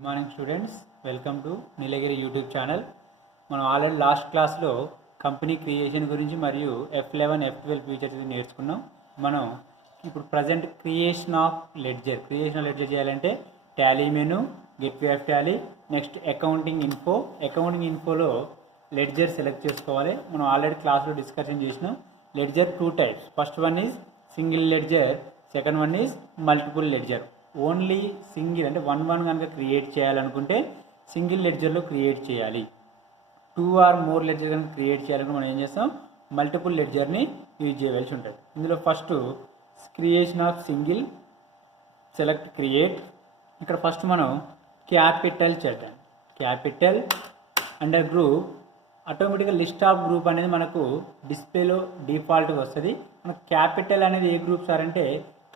Good morning students, welcome to Neelagiri YouTube channel. మనం already last క్లాస్లో company creation గురించి మరియు F11 F12 ఫీచర్స్ నేర్చుకున్నాం. మనం ఇప్పుడు ప్రజెంట్ క్రియేషన్ ఆఫ్ లెడ్జర్ చేయాలంటే Tally menu, gateway of Tally, next accounting ఇన్ఫోలో లెడ్జర్ సెలెక్ట్ చేసుకోవాలి. మనం ఆల్రెడీ క్లాస్లో డిస్కషన్ చేసినాం. Ledger two types, first one is single ledger, second one is multiple ledger. Only single అంటే వన్ కనుక create చేయాలనుకుంటే single లెడ్జర్లో క్రియేట్ చేయాలి. 2 or more లెడ్జర్ కనుక క్రియేట్ చేయాలనుకుంటే మనం ఏం చేస్తాం, మల్టిపుల్ లెడ్జర్ని యూజ్ చేయవలసి ఉంటుంది. ఇందులో first creation of single, select create. ఇక్కడ ఫస్ట్ మనం క్యాపిటల్ చేద్దాం. క్యాపిటల్ అండర్ గ్రూప్, ఆటోమేటిక్గా లిస్ట్ ఆఫ్ గ్రూప్ అనేది మనకు డిస్ప్లేలో డిఫాల్ట్గా వస్తుంది. మనకు క్యాపిటల్ అనేది ఏ గ్రూప్ సార్ అంటే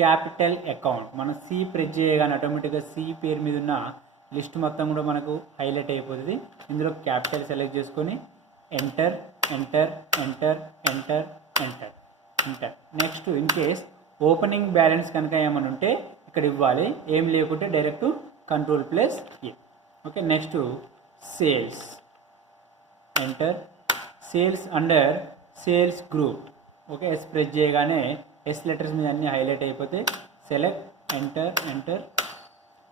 క్యాపిటల్ అకౌంట్. మనం సి ప్రెస్ చేయగానే ఆటోమేటిక్గా సి పేరు మీద ఉన్న లిస్ట్ మొత్తం కూడా మనకు హైలైట్ అయిపోతుంది. ఇందులో క్యాపిటల్ సెలెక్ట్ చేసుకొని enter enter enter enter enter enter. Next in case opening balance కనుక ఏమైనా ఉంటే ఇక్కడ ఇవ్వాలి, ఏం లేకుంటే direct Ctrl+A. Okay, next sales, enter. Sales under sales group. Okay, S press చేయగానే ఎస్ లెటర్స్ మీద అన్నీ హైలైట్ అయిపోతే సెలెక్ట్ ఎంటర్ ఎంటర్.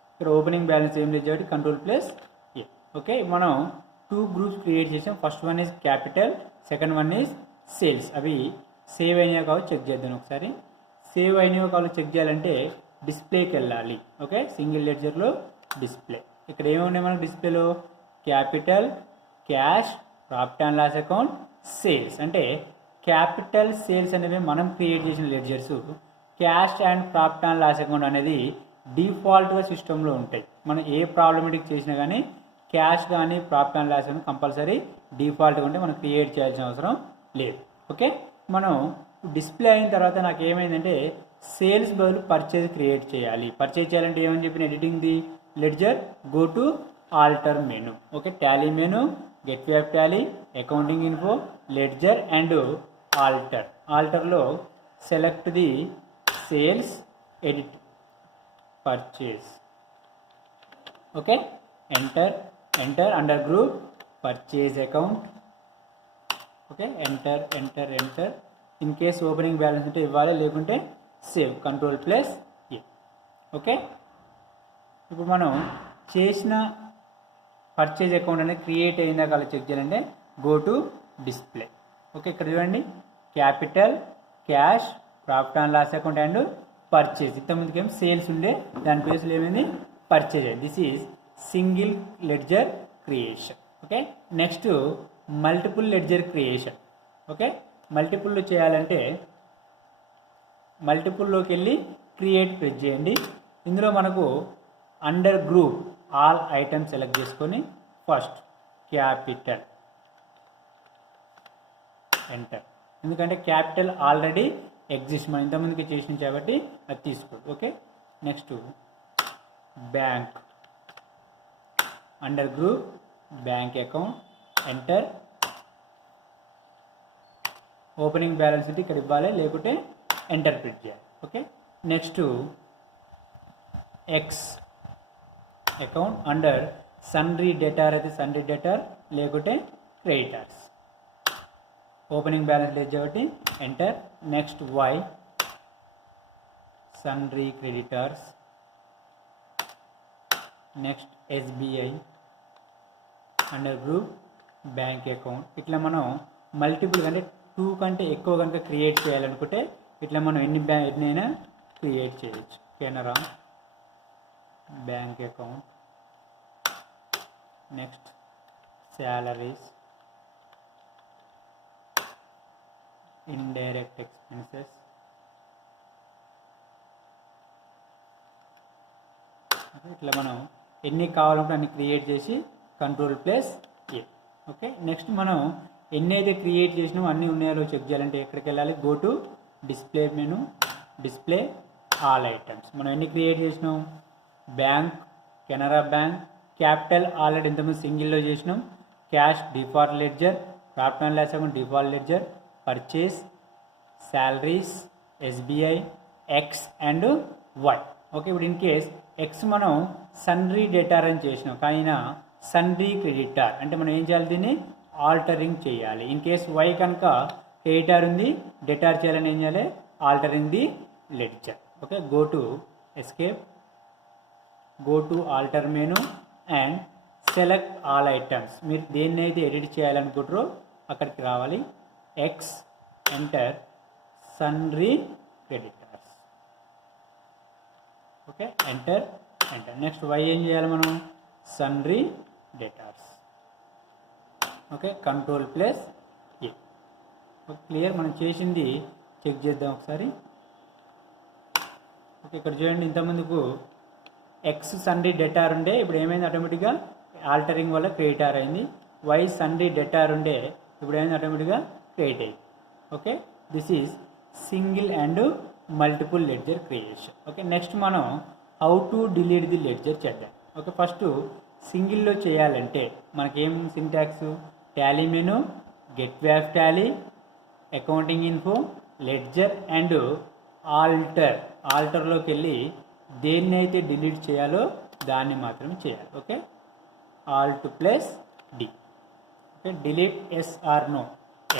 ఇక్కడ ఓపెనింగ్ బ్యాలెన్స్ ఏం లేదు కాబట్టి Ctrl+A. ఓకే, మనం 2 గ్రూప్స్ క్రియేట్ చేసాం. First one is capital, second one is sales. అవి సేవ్ అయినాయో కావాలి చెక్ చేద్దాం ఒకసారి. సేవ్ అయినాయో కావాలి చెక్ చేయాలంటే డిస్ప్లేకి వెళ్ళాలి. ఓకే, సింగిల్ లెడ్జర్లో డిస్ప్లే. ఇక్కడ ఏమున్నాయి మనకు డిస్ప్లేలో capital, cash, profit and loss account, sales. అంటే క్యాపిటల్, సేల్స్ అనేవి మనం క్రియేట్ చేసిన ledgers. Cash and profit and loss account అనేది డిఫాల్ట్గా సిస్టంలో ఉంటాయి. మనం ఏ ప్రాబ్లమేటిక్ చేసినా కానీ క్యాష్ కానీ profit and loss account compulsory డిఫాల్ట్గా ఉంటే మనం క్రియేట్ చేయాల్సిన అవసరం లేదు. ఓకే, మనం డిస్ప్లే అయిన తర్వాత నాకు ఏమైందంటే సేల్స్ బదులు పర్చేజ్ క్రియేట్ చేయాలి. పర్చేజ్ చేయాలంటే ఏమని చెప్పిన editing the ledger, go to alter menu. Okay, Tally menu, gateway of Tally, accounting info, ledger and alter. ఆల్టర్లో select the sales, edit, purchase. Okay, enter enter under group purchase account. Okay, enter enter enter. In case opening balance ఉంటే ఇవ్వాలి, లేకుంటే save Ctrl+A. Okay, ఇప్పుడు మనం చేసిన purchase account అనేది create అయిందా కాదు చెక్ చేయాలంటే గో టు డిస్ప్లే. ఓకే, ఇక్కడ చూడండి capital, cash, profit and loss account and purchase. ఇంతకుముందుకు ఏం సేల్స్ ఉండే, దాని ప్లేస్లో ఏమైంది purchase. This is single ledger creation. Okay, next multiple ledger creation. Okay, మల్టిపుల్లో చేయాలంటే మల్టిపుల్లోకి వెళ్ళి క్రియేట్ ప్రెస్ చేయండి. ఇందులో మనకు under group all items select చేసుకొని ఫస్ట్ క్యాపిటల్, ఎంటర్. ఎందుకంటే క్యాపిటల్ ఆల్రెడీ ఎగ్జిస్ట్, మనం ఇంతకుముందుకి చేసిన కాబట్టి అది తీసుకో. Okay, next bank, under group bank account, enter. Opening balance అంటే ఇక్కడ ఇవ్వాలి, లేకుంటే ఎంటర్ ప్రింట్ చేయాలి. Okay, next X account under sundry debtor అయితే సన్రీ డెటార్, లేకుంటే క్రెడిటార్స్. ఓపెనింగ్ బ్యాలెన్స్ లేదు కాబట్టి enter. Next Y sundry creditors. Next SBI under group bank account. ఇట్లా మనం మల్టిపుల్ అంటే 2 కంటే ఎక్కువ కనుక క్రియేట్ చేయాలనుకుంటే ఇట్లా మనం ఎన్నైనా క్రియేట్ చేయొచ్చు. Canara bank account, next salaries, indirect expenses, ఇట్లా మనం ఎన్ని కావాలంటే అన్ని క్రియేట్ చేసి Ctrl+A. ఓకే, నెక్స్ట్ మనం ఎన్ని అయితే క్రియేట్ చేసినామో అన్నీ ఉన్నాయో చెక్ చేయాలంటే ఎక్కడికి వెళ్ళాలి, go to display menu, display all items. మనం ఎన్ని క్రియేట్ చేసినాం, bank, Canara bank, capital already ఇంతకుముందు సింగిల్లో చేసినాం, cash default ledger, profit and loss account default ledger, purchase, salaries, SBI, X and Y. Okay, ఇప్పుడు ఇన్ కేస్ ఎక్స్ మనం sundry debtor అని చేసినాం, కానీ సన్రీ క్రెడిటార్ అంటే మనం ఏం చేయాలి, దీన్ని ఆల్టరింగ్ చేయాలి. ఇన్ కేస్ వై కనుక క్రెడిటార్ ఉంది, డెటార్ చేయాలని ఏం చేయాలి, altering the ledger. Okay, go to escape, go to alter menu and select all items. మీరు దేన్ని అయితే ఎడిట్ చేయాలనుకుంటారో అక్కడికి రావాలి. X enter sundry creditors. Okay, enter. Next Y ఏం చేయాలి మనం, sundry debtors. Okay, control plus A. Okay, clear. మనం చేసింది చెక్ చేద్దాం ఒకసారి. ఓకే, ఇక్కడ చూడండి, ఇంతకుముందుకు ఎక్స్ సన్రీ డెటార్ ఉండే, ఇప్పుడు ఏమైంది, ఆటోమేటిక్గా ఆల్టరింగ్ వల్ల క్రియేటార్ అయింది. వై సన్రీ డెటార్ ఉండే, ఇప్పుడు ఏమైంది, ఆటోమేటిక్గా క్రియేట్ అయింది. Okay, this is single and multiple ledger creation. Okay, next మనం how to delete the ledger చేద్దాం. ఓకే, ఫస్ట్ సింగిల్లో చేయాలంటే మనకేం syntax, Tally menu, gate way of Tally, accounting info, ledger and alter. ఆల్టర్లోకి వెళ్ళి దేన్ని అయితే డిలీట్ చేయాలో దాన్ని మాత్రమే చేయాలి. Okay, alt plus D. Okay, delete yes or no,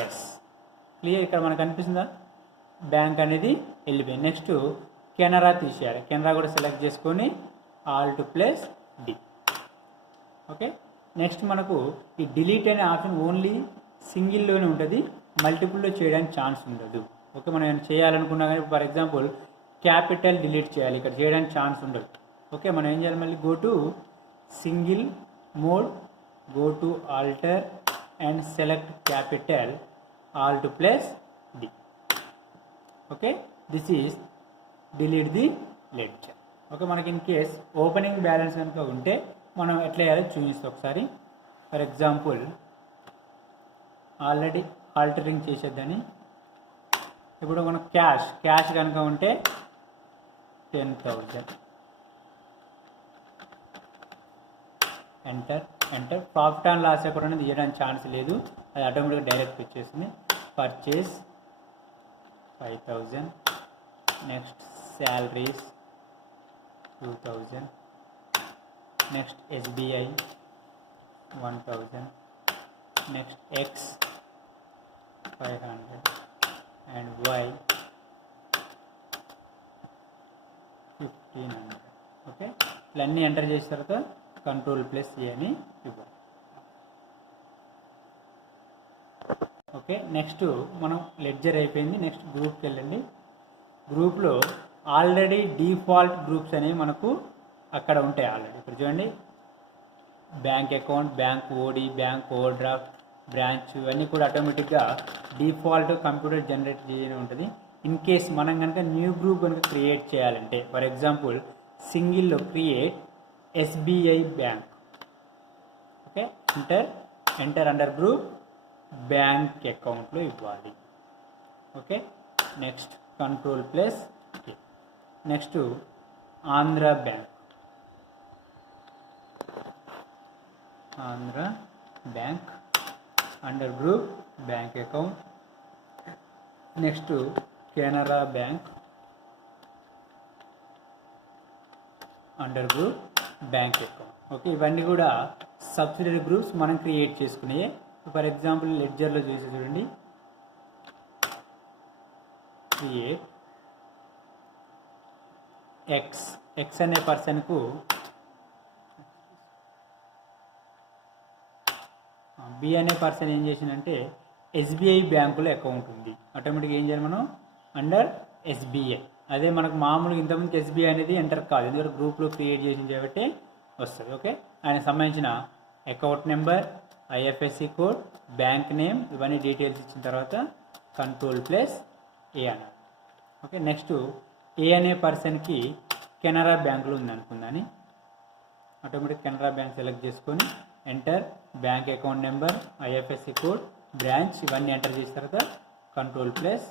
yes. Clear. ఇక్కడ మనకు అనిపిస్తుందా, బ్యాంక్ అనేది వెళ్ళిపోయింది. నెక్స్ట్ కెనరా తీసేయాలి, కెనరా కూడా సెలెక్ట్ చేసుకొని alt plus D. Okay, next మనకు ఈ డిలీట్ అనే ఆప్షన్ ఓన్లీ సింగిల్లోనే ఉంటుంది, మల్టిపుల్లో చేయడానికి ఛాన్స్ ఉండదు. ఓకే, మనం ఏమైనా చేయాలనుకున్నా కానీ, ఫర్ ఎగ్జాంపుల్ క్యాపిటల్ డిలీట్ చేయాలి, ఇక్కడ చేయడానికి ఛాన్స్ ఉండదు. ఓకే, మనం ఏం చేయాలి, మళ్ళీ go to single mode, go to alter and select capital, alt plus D. Okay, this is delete the ledger. Okay, మనకి ఇన్ కేస్ ఓపెనింగ్ బ్యాలెన్స్ కనుక ఉంటే మనం ఎట్లా చేయాలో చూపిస్తాం ఒకసారి. ఫర్ ఎగ్జాంపుల్ ఆల్రెడీ ఆల్టరింగ్ చేసేద్దని, ఇప్పుడు మనకు క్యాష్ కనుక ఉంటే 10,000, enter. Profit and loss account అనేది తీయడానికి ఛాన్స్ లేదు, అది ఆటోమేటిక్గా డైరెక్ట్ వచ్చేసింది. Purchase 5,000, next salaries 2,000, next SBI 1,000, next X 500 and Y 1,500. Okay, ఇవన్నీ ఎంటర్ చేసిన తర్వాత కంట్రోల్ ప్లస్ ఏ అని ఇవ్వాలి. ఓకే, నెక్స్ట్ మనం లెడ్జర్ అయిపోయింది. నెక్స్ట్ గ్రూప్కి వెళ్ళండి. గ్రూప్లో ఆల్రెడీ డిఫాల్ట్ గ్రూప్స్ అనేవి మనకు అక్కడ ఉంటాయి ఆల్రెడీ. ఇప్పుడు చూడండి, బ్యాంక్ అకౌంట్, బ్యాంక్ ఓడి, బ్యాంక్ ఓవర్ డ్రాఫ్ట్, బ్రాంచ్, ఇవన్నీ కూడా ఆటోమేటిక్గా డిఫాల్ట్ కంప్యూటర్ జనరేట్ చేయడం ఉంటుంది. ఇన్ కేస్ మనం కనుక న్యూ గ్రూప్ కనుక క్రియేట్ చేయాలంటే, ఫర్ ఎగ్జాంపుల్ సింగిల్లో create SBI bank. Okay, enter under group bank అకౌంట్లో ఇవ్వాలి. Okay, next control plus A. Next Andhra bank, under group bank account. Next Canara bank, under group bank account. Okay, ఇవన్నీ కూడా subsidiary groups మనం create చేసుకునే. For example లెడ్జర్లో చూసి చూడండి, create X అనే పర్సన్కు బి అనే పర్సన్ ఏం చేసిందంటే SBI బ్యాంకులో అకౌంట్ ఉంది, ఆటోమేటిక్గా ఏం చేయాలి మనం, అండర్ SBI. అదే మనకు మామూలుగా ఇంతకుముందు SBI అనేది ఎంటర్ కాదు, ఎందుకంటే గ్రూప్లో క్రియేట్ చేసింది కాబట్టి వస్తుంది. ఓకే, ఆయనకు సంబంధించిన account number, IFSC code, bank name, ఇవన్నీ డీటెయిల్స్ ఇచ్చిన తర్వాత కంట్రోల్ ప్లస్ ఏ అన్నారు. ఓకే, నెక్స్ట్ ఏ అనే పర్సన్కి కెనరా బ్యాంకులో ఉంది అనుకుందని, ఆటోమేటిక్ కెనరా బ్యాంక్ సెలెక్ట్ చేసుకొని enter, bank account number, IFSC code, branch, ఇవన్నీ ఎంటర్ చేసిన తర్వాత కంట్రోల్ ప్లస్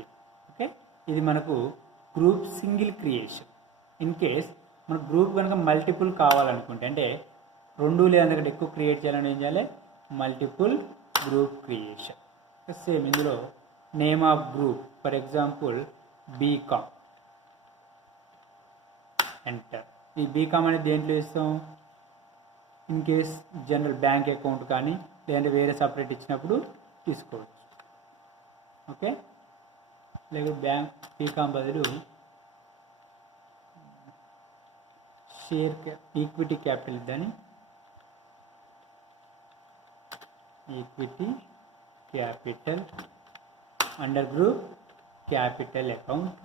ఏ. ఓకే, ఇది మనకు group single creation. In case మన గ్రూప్ కనుక మల్టిపుల్ కావాలనుకుంటే, అంటే 2 లేదా అంతకంటే ఎక్కువ క్రియేట్ చేయాలని ఏం చేయాలి, మల్టిపుల్ గ్రూప్ క్రియేషన్. సేమ్ ఇందులో name of group, for example BCom, enter. ఈ బీకామ్ అనేది దేంట్లో ఇస్తాం, in case general bank account కానీ లేదంటే వేరే సపరేట్ ఇచ్చినప్పుడు తీసుకోవచ్చు. ఓకే, లేకపోతే బ్యాంక్ బీకామ్ బదులు షేర్ ఈక్విటీ క్యాపిటల్ ఇద్దని, equity capital under group capital account.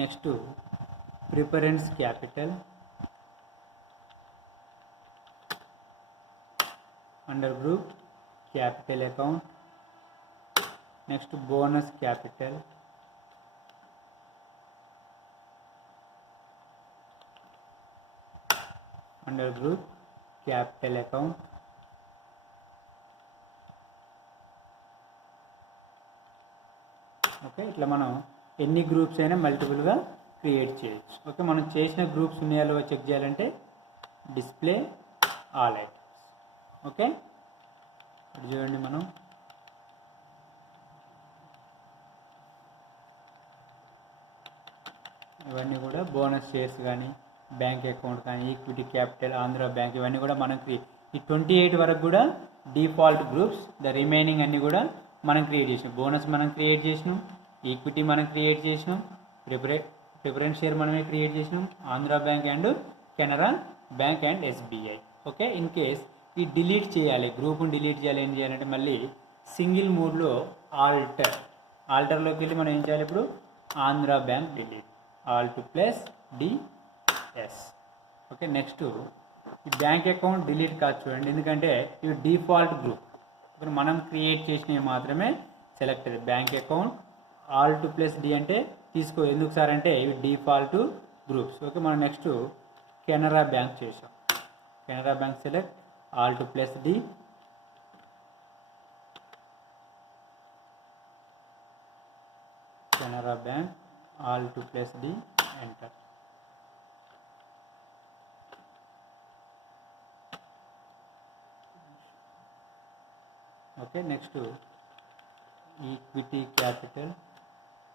Next preference capital under group capital account. Next bonus capital under group capital account. Okay, ఇట్లా మనం ఎన్ని గ్రూప్స్ అయినా మల్టిపుల్గా క్రియేట్ చేయొచ్చు. ఓకే, మనం చేసిన గ్రూప్స్ ఉన్నాయో చెక్ చేయాలంటే డిస్ప్లే ఆల్ ఐటమ్స్. ఓకే, ఇప్పుడు చూడండి, మనం ఇవన్నీ కూడా బోనస్ షేర్స్ కానీ బ్యాంక్ అకౌంట్ కానీ ఈక్విటీ క్యాపిటల్ ఆంధ్ర బ్యాంక్ ఇవన్నీ కూడా మనం ఈ 28 వరకు కూడా డిఫాల్ట్ గ్రూప్స్. ద రిమైనింగ్ అన్నీ కూడా మనం క్రియేట్ చేసినాం. బోనస్ మనం క్రియేట్ చేసినాం, ఈక్విటీ మనం క్రియేట్ చేసినాం, ప్రిఫరెన్స్ షేర్ మనమే క్రియేట్ చేసినాం, Andhra bank and Canara bank and SBI. Okay, in case ఈ డిలీట్ చేయాలి, గ్రూప్ని డిలీట్ చేయాలి, ఏం చేయాలంటే మళ్ళీ సింగిల్ మోడ్లో ఆల్టర్లోకి వెళ్ళి మనం ఏం చేయాలి, ఇప్పుడు Andhra bank delete, alt plus D S. Okay, next ఈ బ్యాంక్ అకౌంట్ డిలీట్ కాదు చూడండి, ఎందుకంటే ఇవి డిఫాల్ట్ గ్రూప్. ఇప్పుడు మనం క్రియేట్ చేసినవి మాత్రమే సెలెక్ట్ అయ్యింది. Bank account alt plus D అంటే తీసుకో, ఎందుకు సార్ అంటే ఇవి డిఫాల్ట్ గ్రూప్స్. ఓకే, మనం నెక్స్ట్ కెనరా బ్యాంక్ చేసాం. Canara bank select alt plus D, Canara bank alt plus D, enter. Okay, next equity capital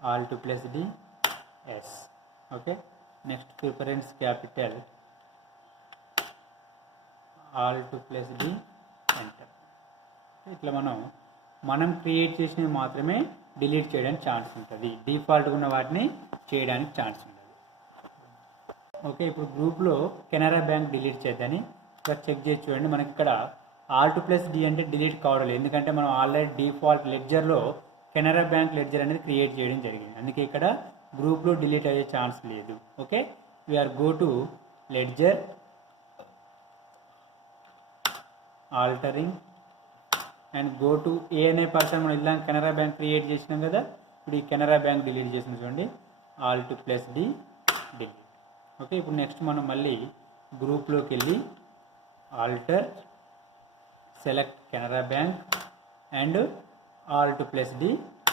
alt plus D, S. Okay, next preference capital alt plus D, enter. ఇట్లా మనం create చేసినవి మాత్రమే delete చేయడానికి chance ఉంటుంది, డిఫాల్ట్గా ఉన్న వాటిని చేయడానికి ఛాన్స్ ఉంటుంది. ఓకే, ఇప్పుడు గ్రూప్లో కెనరా బ్యాంక్ డిలీట్ చేద్దని ఇక్కడ చెక్ చేసి చూడండి. మనకి ఇక్కడ ఆల్ట్ ప్లస్ డి అంటే డిలీట్ కావడం లేదు, ఎందుకంటే మనం ఆల్రెడీ డిఫాల్ట్ లెడ్జర్లో కెనరా బ్యాంక్ లెడ్జర్ అనేది క్రియేట్ చేయడం జరిగింది. అందుకే ఇక్కడ గ్రూప్లో డిలీట్ అయ్యే ఛాన్స్ లేదు. Okay, we are go to ledger, altering and go to A అనే పర్సన్. మనం ఇలా కెనరా బ్యాంక్ క్రియేట్ చేసినాం కదా, ఇప్పుడు ఈ కెనరా బ్యాంక్ డిలీట్ చేసిన చూడండి, alt plus D, delete. Okay, ఇప్పుడు నెక్స్ట్ మనం మళ్ళీ గ్రూప్లోకి వెళ్ళి alter, select Canara bank and alt plus D,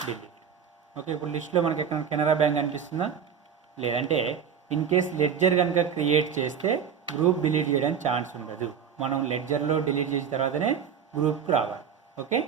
delete. Okay, ఇప్పుడు లిస్ట్లో మనకి ఎక్కడ కెనరా బ్యాంక్ అనిపిస్తుందా, లేదంటే ఇన్ కేస్ లెడ్జర్ కనుక క్రియేట్ చేస్తే గ్రూప్ డిలీట్ చేయడానికి ఛాన్స్ ఉండదు. మనం లెడ్జర్లో డిలీట్ చేసిన తర్వాతనే గ్రూప్కి రావాలి. ఓకే.